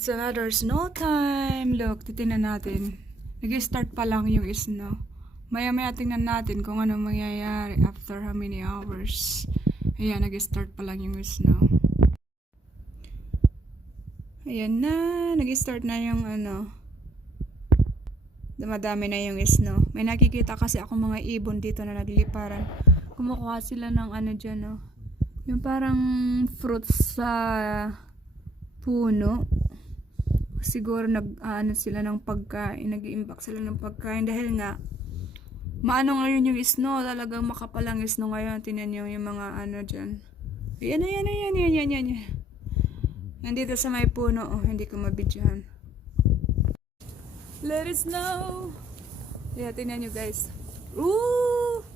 It's another snow time. Look, titingnan natin. Nag-start pa lang yung snow. Maya-maya tingnan natin kung ano mangyayari after how many hours. Ayan, nag-start pa lang yung snow. Ayan na, nag-start na yung ano. Dumadami na yung snow. May nakikita kasi ako mga ibon dito na nagliparan. Kumukuha sila ng ano dyan, no? Yung parang fruits sa puno. Siguro nag-ano sila ng pagkain, nag-iimbak sila ng pagkain dahil nga maano ngayon yung snow, talagang makapalang snow ngayon. Tingnan niyo yung mga ano diyan. Ayan. Nandito sa may puno, oh, hindi ko mabidyohan. Let it snow. Yeah, tingnan niyo guys. Ooh!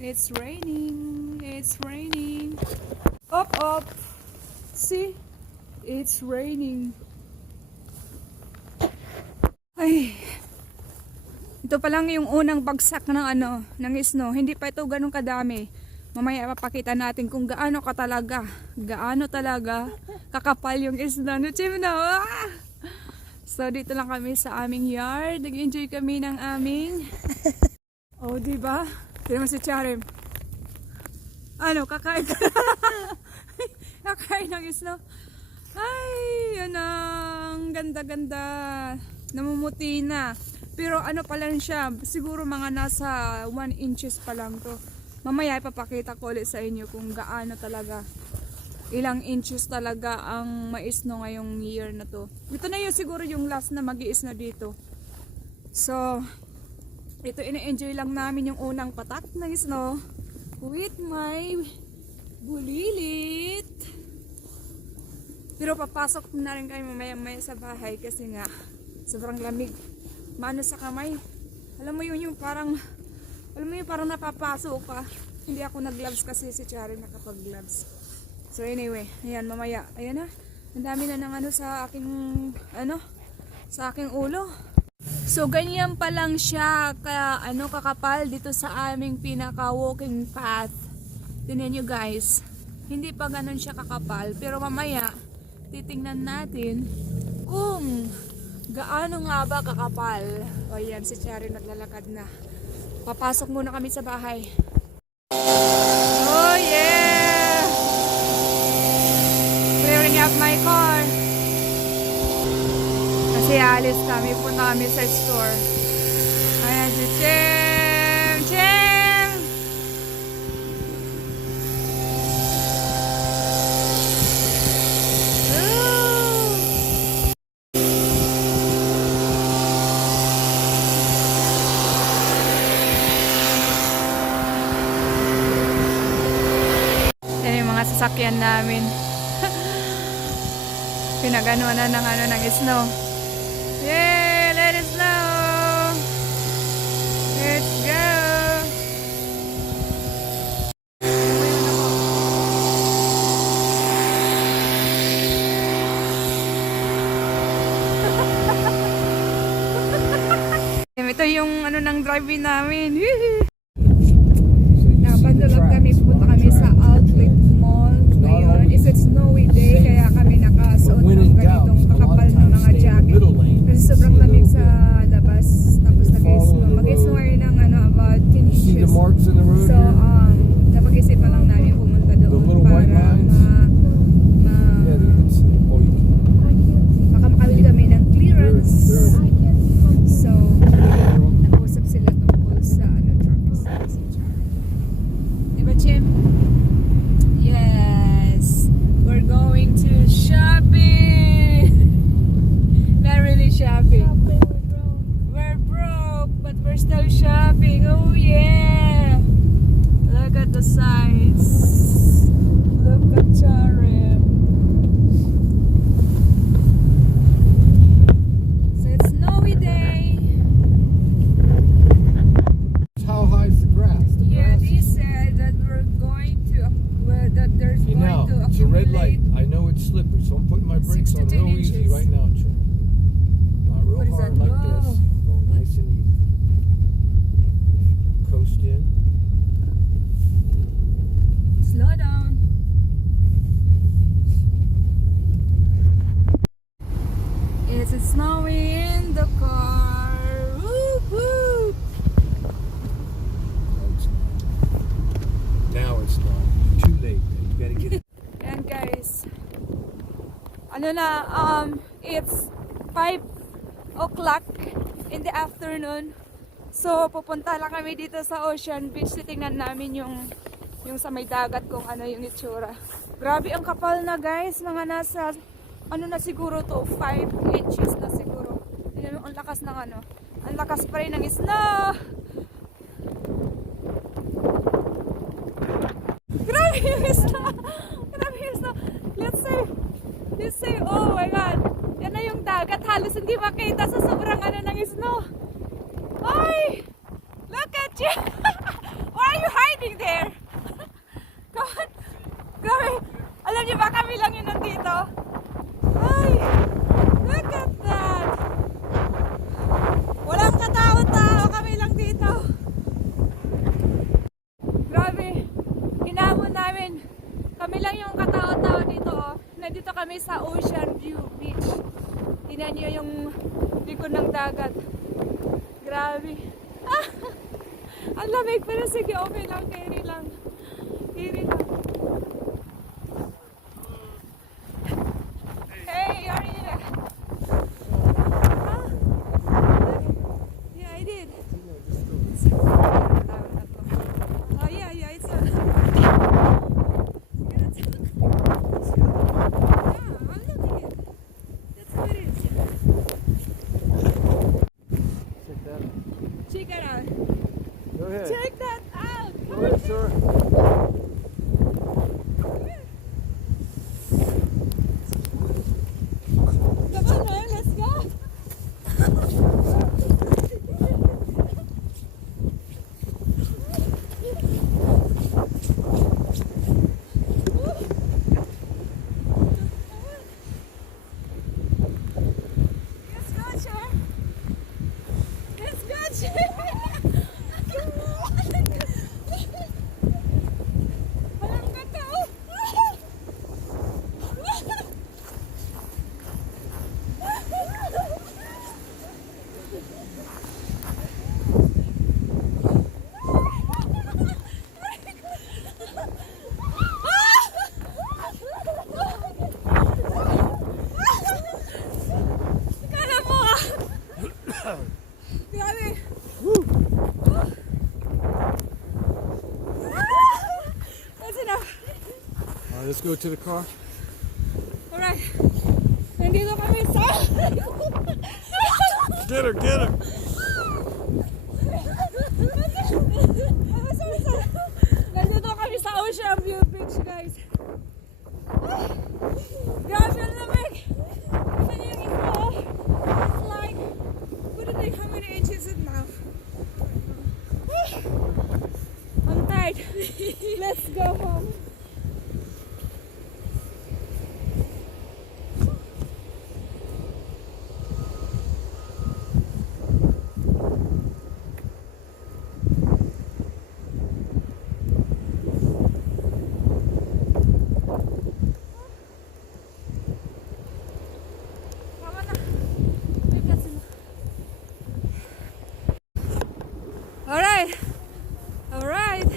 It's raining. It's raining. Up. See? It's raining. Ay. Ito pa lang yung unang bagsak ng ano, ng snow. Hindi pa ito ganun kadami. Mamaya papakita natin kung gaano talaga kakapal yung snow. So dito lang kami sa aming yard. Nag-enjoy kami ng aming oh, diba? Tignan mo si Charim. Ano, kakain ka kakain ng snow. Ay, yan ang ganda-ganda. Namumuti na. Pero ano pa lang siya, siguro mga nasa 1 inches pa lang to. Mamaya ipapakita ko ulit sa inyo kung gaano talaga, ilang inches talaga ang ma-snow ngayong year na to. Ito na yun siguro yung last na mag-i-snow dito. So, ito ina-enjoy lang namin yung unang patak ng snow with my bulilit. Pero papasok na rin kayo mamaya-maya sa bahay kasi nga sobrang lamig. Maano sa kamay. Alam mo yung parang napapasok ka. Hindi ako nag-gloves kasi si Chari nakapag-gloves. So anyway, ayan mamaya. Ayan na. Ang dami na ng ano sa aking sa aking ulo. So ganyan pa lang siya kakapal dito sa aming pinaka-walking path. Tingnan niyo guys. Hindi pa ganoon siya kakapal, pero mamaya titingnan natin kung gaano nga ba kakapal. O yan, si Chari naglalakad na. Papasok muna kami sa bahay. Oh yeah! Clearing up my car. Kasi alis kami, punta kami sa store. Ayan si Chem! Sasakyan namin. Pinagano na ng snow. Yeah, let it snow. Let's go. Ito yung ng driving namin. Napadulog kami, punta kami sa outlet mall ngayon. It's a snowy day, kaya kami nakasuot ng ganitong kakapal ng mga jacket. Kasi sobrang lamig sa labas. Tapos nag-snow. Mag-snow rin ng about 10 inches. So, napag-isip na lang namin pumunta doon para baka makabili kami ng clearance. So, nag-usap sila tungkol sa traffic sa diba, Jim? Yes, we're going to shopping. Not really shopping. We're broke, but we're still shopping. Oh yeah! Look at the size. Look at Charim. So it's snowy day. How high is the grass? Yeah, they said that we're going to that there's See going now, to it's a red light. accumulate. I know it's slippery, so I'm putting my 6 brakes to on 10 real easy inches. right now, Chip. Not real What is hard that? like this. Whoa. Going nice and easy. Coast in. Slow down. it's 5 o'clock in the afternoon. So, pupunta lang kami dito sa Ocean Beach. Titingnan namin yung sa may dagat kung ano yung itsura. Grabe ang kapal na guys. Mga nasa, ano na siguro to, 5 inches na siguro. Tingnan mo, ang lakas ng ano. Ang lakas pa rin ng snow. Grabe yung snow. Grabe yung snow. Let's say, oh my God. Yan na yung dagat. Halos hindi makita sa sobrang ano ng snow. Ay! Look at you! Why are you hiding there? Come on! Grabe! Alam niyo ba kami lang yun nandito? Ay! Look at that! Walang katao-tao, kami lang dito. Grabe! Hinamon namin. Kami lang yung katao-tao dito. Oh. Nandito kami sa Ocean View Beach. Tingnan niyo yung likod ng dagat. Grabe. Ah! Ang lamig, pero sige, okay lang. Carry lang. Carry lang. Hey, are you there? Huh? Yeah, I did. Oh, yeah, it's a... Check it out. Go ahead. Check that out. Go ahead, sir. Come on, man, let's go. Let's go, sir. Let's go, sir. Walang katao. Kala mo ah. Grabe. That's enough. All right, let's go to the car. Alright. Nandito kami sa... Get her, get her. Nandito kami sa Ocean View Beach, guys. Grabe ang lamig. Isa niyo yung isa, oh. It's like, what do they, how many inches is it now? I'm tired. Let's go home. Tama na. May gas na. Alright. Alright.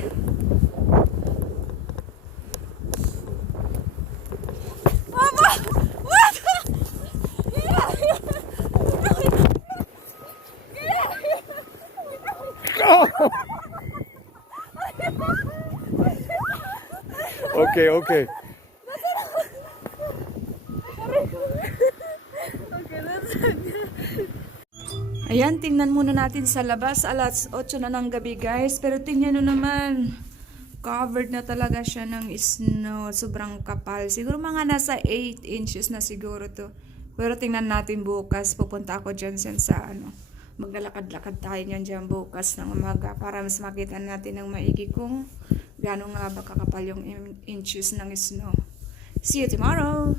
Mama! What? Okay, okay. Ayan, tingnan muna natin sa labas. Alas 8 na ng gabi, guys. Pero tingnan nyo naman. Covered na talaga siya ng snow. Sobrang kapal. Siguro mga nasa 8 inches na siguro to. Pero tingnan natin bukas. Pupunta ako dyan sa ano. Maglalakad-lakad tayo nyan dyan bukas ng umaga. Para mas makita natin ng maigi kung gano'n nga ba kakapal yung inches ng snow. See you tomorrow!